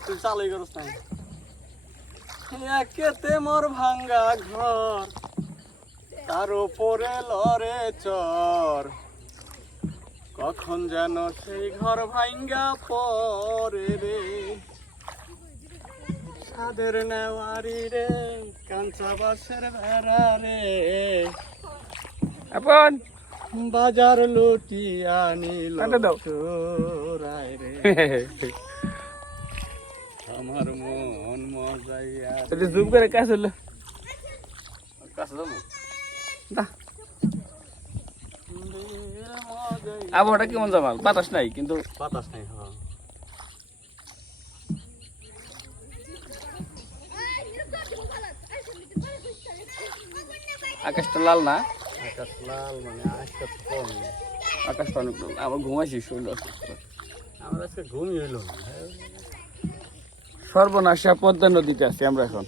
তুই চালই করস না একেতে মোর ভাঙ্গা ঘর তার উপরে লরে চর কখন যেন সেই ঘর ভাঙ্গা পরে রে সাদের নেওয়ারি রে কাঁচা বাসের বেড়া রে আপন বাজার লুটিয়া নিল চোরাই রে আমার মন মজাইয়া এটা জুম করে কাজ হলো কাছে যাবো না আবহাওয়াটা কেমন জামাল বাতাস নাই কিন্তু বাতাস নাই হ্যাঁ আকাশটা লাল না আকাশ লাল মানে আকাশটা কম আকাশটা অনেক লাল আমার ঘুমাইছি শুনলো আমার আজকে ঘুমই হইল সর্বনাশা পদ্মা নদীতে আছি আমরা এখন